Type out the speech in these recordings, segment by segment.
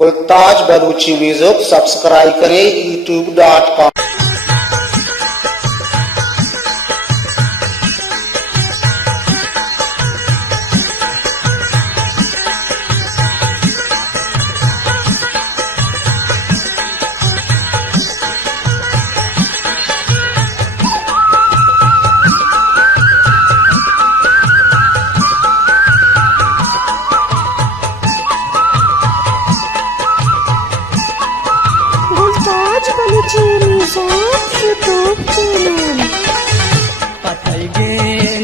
गुलताज Baluchi music subscribe करें youtube.com। Gultaj Baluchi music YouTube channel. पतैगे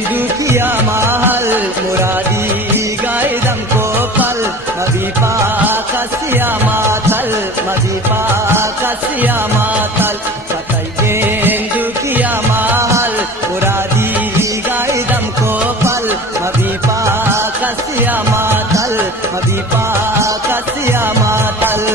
दुखिया महल मुरादी गायदम को फल नबी पाक सिया मातल नबी पाक सिया मातल पतैगे दुखिया महल मुरादी गायदम को फल नबी पाक सिया मातल नबी पाक सिया मातल।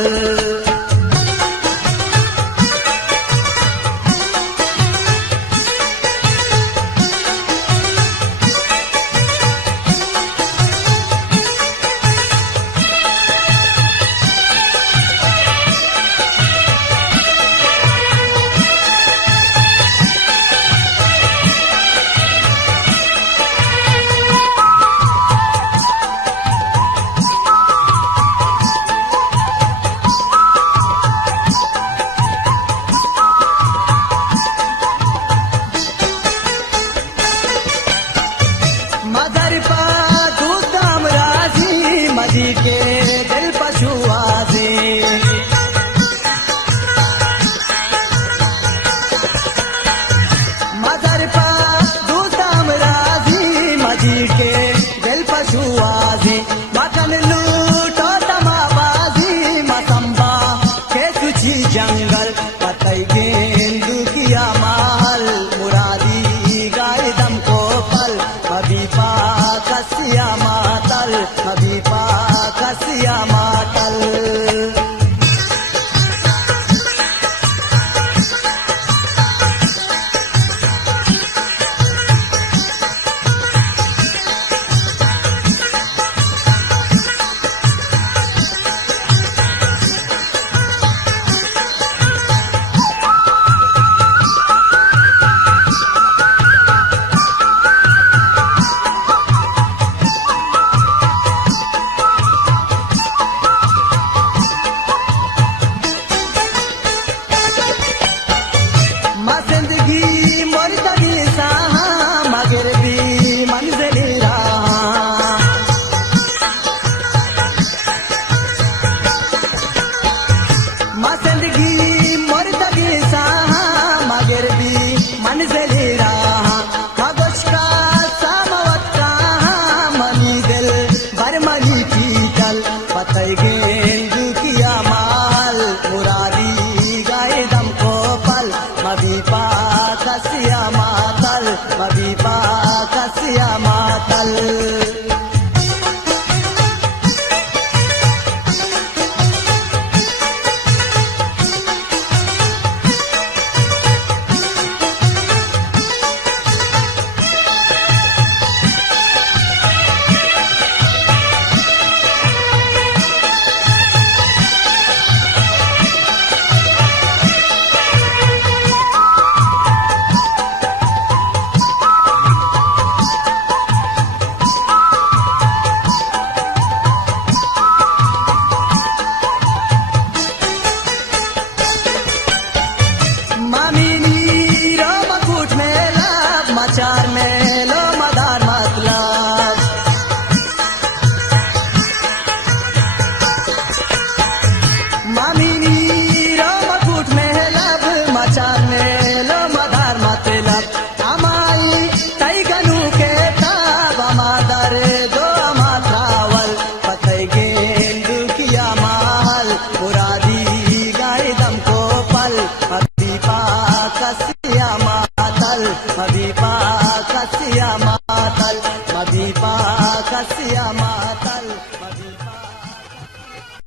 मजी के दिल पशुआ से मदर पा दूताम राजी मजी के दिल पशुआ से मकन लूटो तमाबाजी मसंबा के तुझी जंगल पतई गेंदू किया माल मुरादी गाय दम को फल अभी पा कसिया मातल अभी पा कसिया मातल। जिंदगी मोर तगी साहा मगर भी मंजिल रहा जिंदगी मोर तगी साहा मगर भी मंजिल रहा मगोश का सामवत रहा मनी दिल बरमनी पीतल पतई